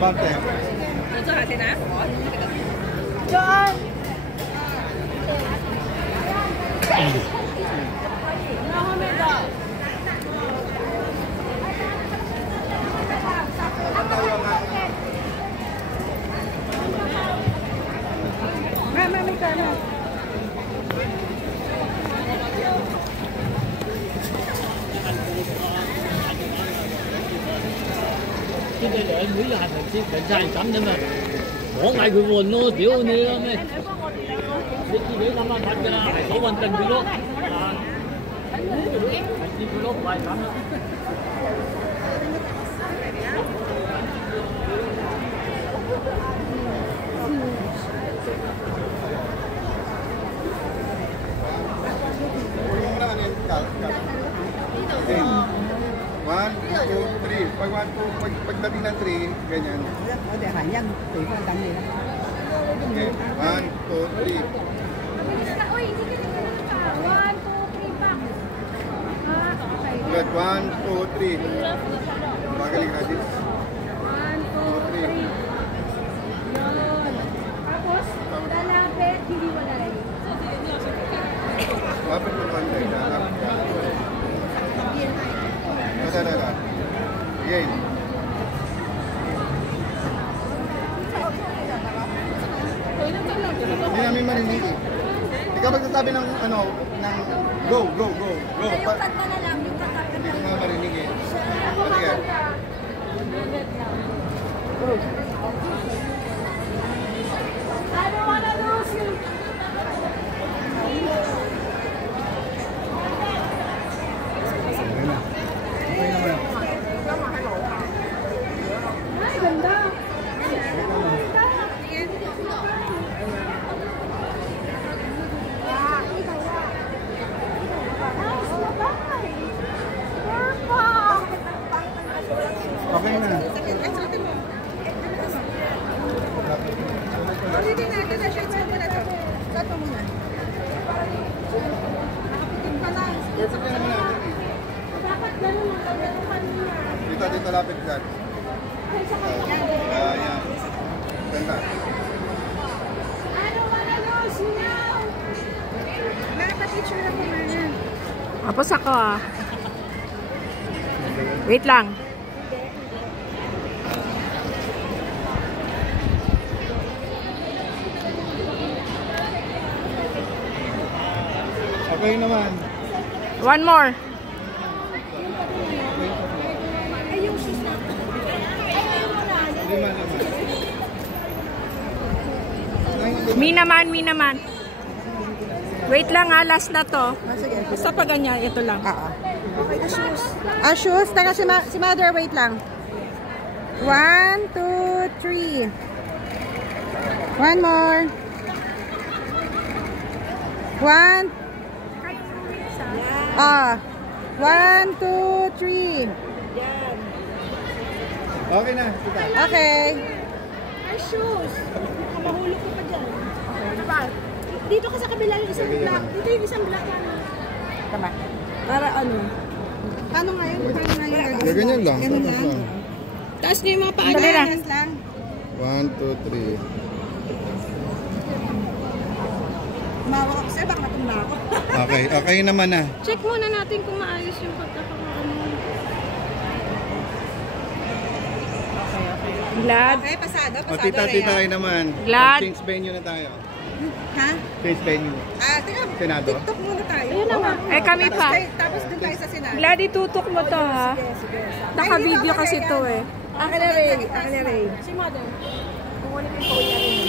Bante. Dito natin na? John! May kana. Cái đây là mấy là hành chứ bệnh sai chậm nữa mà bỏ ngay佢換咯，屌你啦咩？你自己諗下thật㗎啦，係攞運定佢咯，係知佢咯，唔係咁啦。One, two, three. Pag 1, 2, pagdating ng 3, ganyan. Okay, 1, 2, 3. Good, 1, 2, 3. Magaling natin. 1, 2, 3. Tapos, lalapit, hindi mo lalagay. Lapit mo konti. Dada. Again. Hindi namin marinig eh. Ikaw magsasabi ng ano, ng go. Yung kanta na lang, yung kanta. Hindi ko nga marinig eh. Sige. I don't wanna lose you. Ay, ganda. Okay na. Ulitin natin na siya. Sato mo na. Nakapitin pa lang. Perfect na naman natin eh. Dapat ganun lang. Ganun kanina. Dito lapit dyan. Yan. Ganda. I don't wanna lose you now. Nakapapicture ako na yan. Tapos ako ah. Wait lang. Okay naman. One more. Ay, yung shoes na. Ay, mo na. Lima naman. Me naman. Wait lang ha, last na to. Basta pa ganyan, ito lang. Okay, the shoes. Shoes. Taka si mother, wait lang. 1, 2, 3. One more. 1. 1, 2, 3. Okay na. Okay. shoes. Mahulog ko pa dyan. Ano ba? Dito ka sa kabila yung isang black. Dito yung isang black ano. Tama. Para ano? Paano nga yun? Paano nga yun? Ganyan lang. Ganyan lang. Taas niyo yung mga paa. Dali lang. 1, 2, 3. Mawa ako sir, baka matumba ako. Okay, okay naman na. Check muna natin kung maayos yung pagkakaano. Glad. Okay, pasado, O, tita kayo naman. Glad. Change venue na tayo. Ha? Change venue. Teka, Senado? TikTok muna tayo. Ayun na nga. Eh, kami pa. Tapos dun tayo sa Senado. Glad, itutok mo to, ha? Naka-video kasi to, eh. Akin na Ray. Akin na Ray. Si Mother. Kumunin ko yung kuya rin.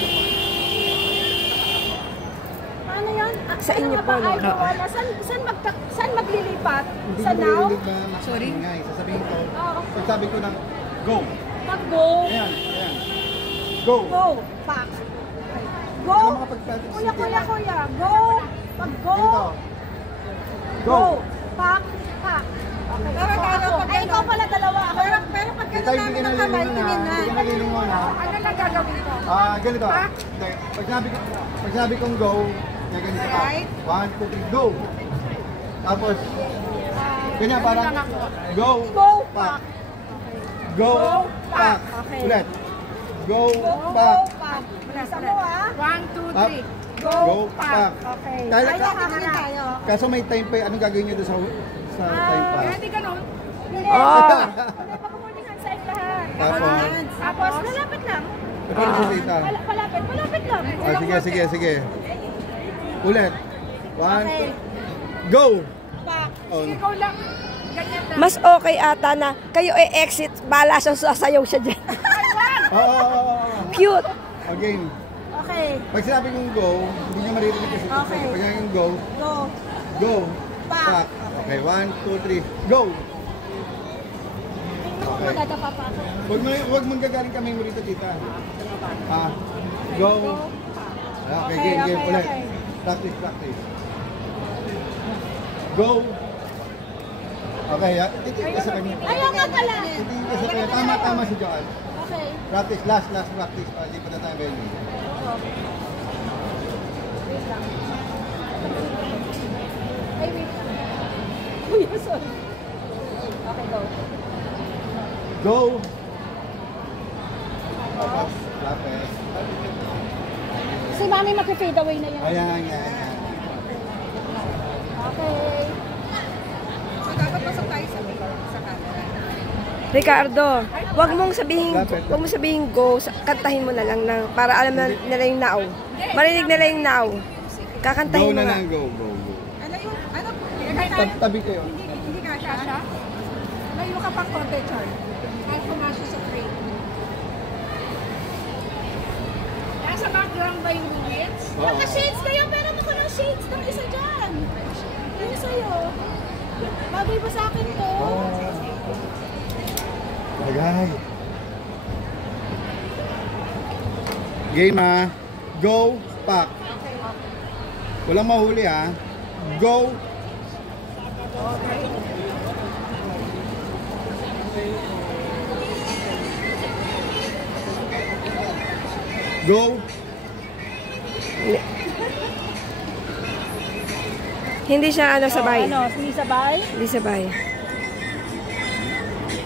Paano yan? Sa inyo po, no? Saan maglilipat? Hindi Sa ko now? marinig na maingay. Sasabihin ko. Pag sabi ko ng go. Mag-go. Ayan, ayan. Go. Go. Pack. Go. Alam mo kapag practice Kuya. Go. Mag-go. Ganito. Go. Pack. Pack. Okay. Ay, ikaw pala dalawa. Pero pag Kita hindi ka nalilingon na. Hindi ka nalilingon na. Ano lang gagawin ko? Ganito. Hindi. Pag sabi kong go, kaya ganito ka. 1, 2, 3, go. Tapos, ganyan parang go, pack. Go, pack. Ulit. Go, pack. Isa mo ah. 1, 2, 3. Go, pack. Okay. Kaya Kakain tayo. kaso may time pa. Anong gagawin nyo doon sa time pa? Hindi ganun. Oh. Pag-morning hand sign lahat. Tapos, malapit lang. Paano sa tita? Malapit lang. Sige. Ulit. 1, 2, go! Pack. Oh. Ikaw lang. Ganyan lang. Mas okay ata na kayo exit, bala siyang sasayaw siya dyan. Cute. Again. Okay. Pag sinabi kong go, hindi nyo maririnig kasi. Okay. Pag sinabi kong go, Go. go, Pack. pack. Okay, 1, 2, 3, go! Okay. Huwag mong gagaling kami mo rito, tita. Go. Okay, game. Ulit. Practice. Go. Okay, titigil ka sa kanya. Ayaw nga pala. Titigil ka sa kanya. Tama si Joan. Okay. Practice, last practice. Lipat na tayo venue. Ay, wait lang. Uy, sorry. Okay, go. Go! Tapos, lapis. Si Mami mag-fade away na yan. Ayan. Okay. So, dapat pasok tayo sa camera. Ricardo, wag mong sabihin go, kantahin mo na lang para alam na nila yung now. Marinig nila yung now. Kakantahin Go mo na nga. lang, go. Ano yung, Tabi kayo. hindi ka siya? Layo ka pang konti, Char. Kahit pumasok sa frame. Nasa background ba yung shades? Naka-shades kayo, meron ako ng shades ng isa dyan. Yung sa'yo. Bagay ba sa akin to? Bagay. Game Go, pack. Walang mahuli Go. Go. Hindi siya sabay. Hindi sabay? Hindi sabay.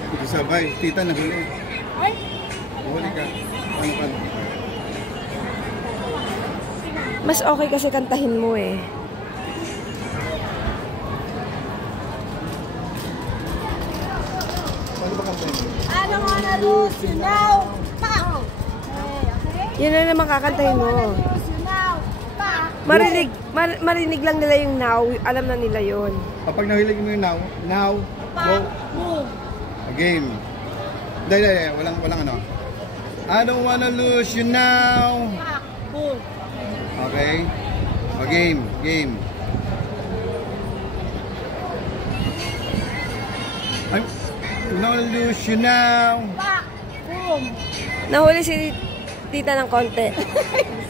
Hindi sabay. Tita, nahuli. Ay! Nahuli ka. Ano ka? Mas okay kasi kantahin mo eh. Paano ba kantahin mo? I don't wanna lose you now. Pow! Okay? Yun na naman kakantahin mo. Lose you now. Pow! Marinig lang nila yung now. Alam na nila yon. Kapag nahilig mo yung now, go. Move. Again. Hindi. Walang ano. I don't wanna lose you now. Pack. Move. Okay? Game. I don't wanna lose you now. Pack. Boom. Nahuli si tita ng konti.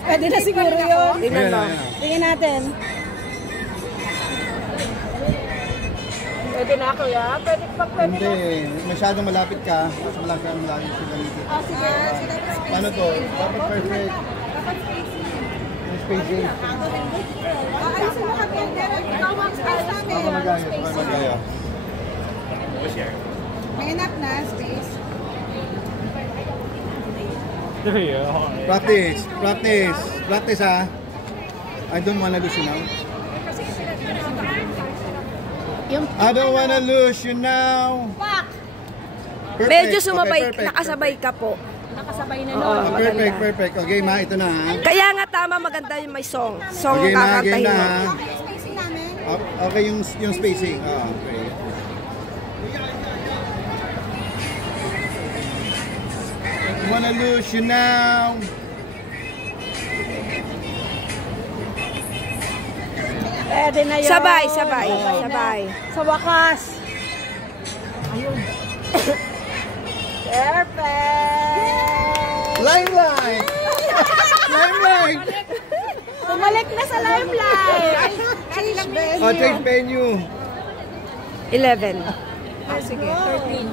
Pwede na siguro yun. Tingnan mo. Tingnan natin. Pwede na kuya? Pwede Hindi. Masyadong malapit ka. Mas malapit sila dito. Oh, sige. Paano to? Dapat perfect. Yung spacing. Ayusin mo kami. Ikaw ang space namin. Baka magaya. Baka magaya. May enough na space. Practice. Practice. Practice ha. I don't wanna lose you now. I don't wanna lose you now. Perfect. Medyo sumabay, Okay, perfect, nakasabay ka po. Nakasabay na Oo, perfect. Perfect, perfect. Okay, ma, ito na ha. Kaya nga tama, maganda yung may song. Song Okay ang na, game kakantahin na mo. ha. spacing namin. Okay, yung spacing. Okay. I wanna lose you now. Pwede na yun. Sabay, sabay, sabay. Sa wakas. Ayun. Perfect! Limelight! Limelight! Bumalik na sa limelight! Change venue. Oh, change venue. 11. Sige, 13.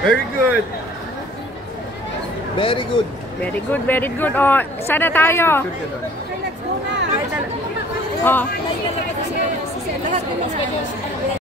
Very good. Very good. Very good, very good. O, sana tayo. Okay, let's go na. O.